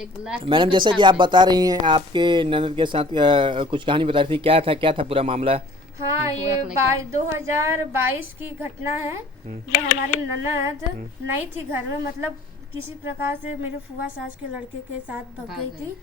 एक last madam में जैसा था कि आप भाई। बता रही हैं आपके ननद के साथ कुछ कहानी बता रही थी, क्या था पूरा मामला? हाँ, बुआ ये को लेकर 2022 की घटना है, जब हमारी ननद नहीं थी घर में, मतलब किसी प्रकार से मेरे फूफा सास के लड़के के साथ भाग भाग गई गई। थी।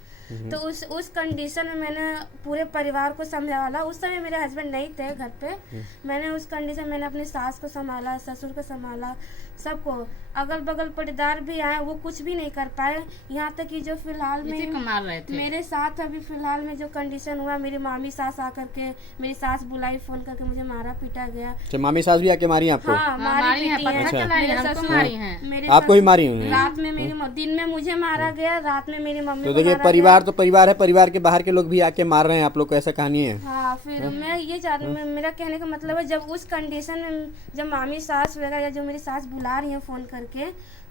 तो उस कंडीशन में मैंने पूरे परिवार को संभाला। उस समय मेरे हस्बैंड नहीं थे घर पे। मैंने उस कंडीशन मैंने अपनी सास को संभाला, ससुर को संभाला, सबको। अगल बगल पटीदार भी आए, वो कुछ भी नहीं कर पाए। यहाँ तक कि जो फिलहाल इसी में को मार रहे थे। मेरे साथ अभी फिलहाल में जो कंडीशन हुआ, मेरी मामी सास आकर के, मेरी सास बुलाई फोन करके, मुझे मारा पीटा गया। अच्छा, मामी सास भी आके मारी आपको? हाँ, मारी है, पीटी पत्थर अच्छा। चलाई है, मेरे हमको ससुर मारी है। मेरे आपको भी ससुर- मारी उन्होंने? रात में मेरी दिन में मुझे मारा गया, रात में मेरी मम्मी तो को देखिए, मारा परिवार गया। तो परिवार है, परिवार के बाहर के लोग भी आके मार रहे हैं आप लोग को, ऐसा कहानी है? हाँ, फिर मैं ये मेरा कहने का मतलब है, जब उस कंडीशन में जब मामी सास वगैरह या जो मेरी सास बुला रही है फ़ोन करके,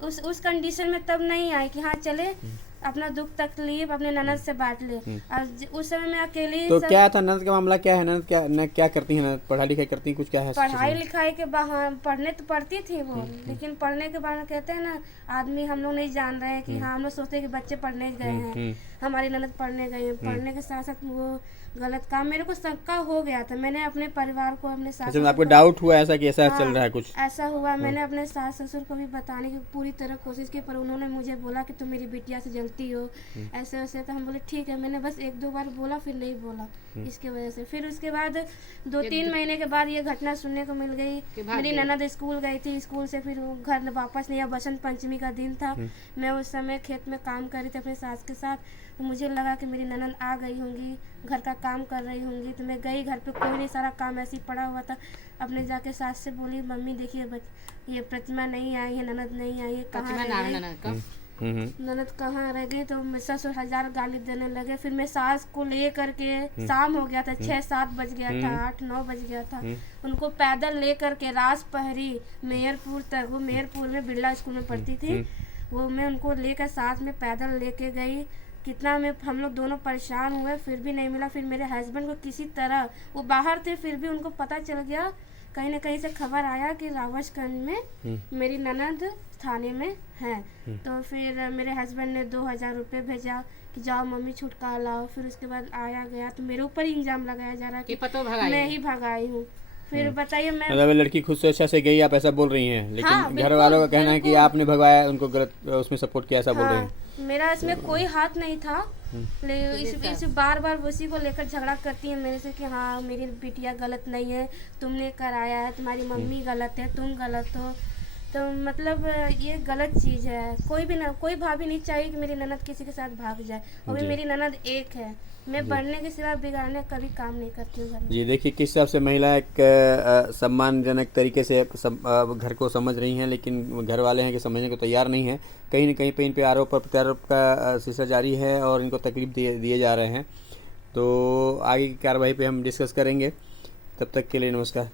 उस कंडीशन में तब नहीं आई कि हाँ चले अपना दुख तकलीफ अपने ननद से बांट ले। और उस समय मैं अकेली तो क्या था ननद का मामला, क्या है? ननद क्या करती है? ननद पढ़ाई लिखाई करती है, कुछ क्या है? पढ़ाई लिखाई के बाद पढ़ने तो पढ़ती थी वो, लेकिन पढ़ने के बाद कहते हैं ना, आदमी हम लोग नहीं जान रहे हैं कि हाँ, हम लोग सोचते हैं कि बच्चे पढ़ने गए हैं, हमारी ननद पढ़ने गई है। पढ़ने के साथ साथ वो गलत काम, मेरे को शंका हो गया था। मैंने अपने परिवार को, अपने सास अच्छा, ससुर आपको को- डाउट हुआ ऐसा कि ऐसा हाँ, चल रहा है कुछ? ऐसा हुआ। मैंने अपने सास ससुर को भी बताने की पूरी तरह कोशिश की, पर उन्होंने मुझे बोला कि तुम मेरी बिटिया से जलती हो, ऐसे वैसे। तो हम बोले ठीक है। मैंने बस 1-2 बार बोला, फिर नहीं बोला इसके वजह से। फिर उसके बाद 2-3 महीने के बाद ये घटना सुनने को मिल गई। कि भाग मेरी गई। ननद स्कूल गई थी, स्कूल से फिर वो घर वापस नहीं आया। बसंत पंचमी का दिन था, मैं उस समय खेत में काम कर रही थी अपने सास के साथ। तो मुझे लगा कि मेरी ननद आ गई होंगी, घर का काम कर रही होंगी। तो मैं गई, घर पे कोई नहीं, सारा काम ऐसे ही पड़ा हुआ था। अपने जाके सास से बोली, मम्मी देखिए ये प्रतिमा नहीं आई है, ननद नहीं आई है, कहाँ प्रतिमा रह नाम गई? है ननद का। ननद कहाँ रह गई? तो ससुर 1000 गाली देने लगे। फिर मैं सास को ले करके, शाम हो गया था, 6-7 बज गया था, 8-9 बज गया था, उनको पैदल ले करके रास पहरी मेहरपुर तक, वो मेहरपुर में बिरला स्कूल में पढ़ती थी, वो मैं उनको लेकर साथ में पैदल लेके गई। कितना में हम लोग दोनों परेशान हुए, फिर भी नहीं मिला। फिर मेरे हस्बैंड को किसी तरह, वो बाहर थे, फिर भी उनको पता चल गया, कहीं ना कहीं से खबर आया कि रावसगंज में मेरी ननद थाने में है। तो फिर मेरे हस्बैंड ने 2000 रुपये भेजा कि जाओ मम्मी छुटका लाओ। फिर उसके बाद आया गया, तो मेरे ऊपर ही इल्जाम लगाया जा रहा है कि कि पतो भगाई मैं है। ही भगाई हूँ। फिर बताइए मैं मतलब लड़की खुद से अच्छा से गई, आप ऐसा बोल रही हैं, लेकिन हाँ, घर बिल्कुल, वालों का कहना है कि बिल्कुल। आपने भगवाया, उनको गलत उसमें सपोर्ट किया, ऐसा बोल रहे हैं। हाँ, मेरा इसमें कोई हाथ नहीं था। इस बार बार उसी को लेकर झगड़ा करती है मेरे से कि हाँ मेरी बिटिया गलत नहीं है, तुमने कराया है, तुम्हारी मम्मी गलत है, तुम गलत हो। तो मतलब ये गलत चीज़ है। कोई भाभी नहीं चाहिए कि मेरी ननद किसी के साथ भाग जाए। और जी। मेरी ननद एक है, मैं बढ़ने के सिवा बिगाड़ने का कभी काम नहीं करती हूँ घर में। जी, देखिए किस हिसाब से महिला एक सम्मानजनक तरीके से घर को समझ रही हैं, लेकिन घर वाले हैं कि समझने को तैयार नहीं है। कहीं न कहीं पे इन पे आरोप और प्रत्यारोप का सिलसिला जारी है और इनको तकलीफ दिए जा रहे हैं। तो आगे की कार्रवाई पे हम डिस्कस करेंगे। तब तक के लिए नमस्कार।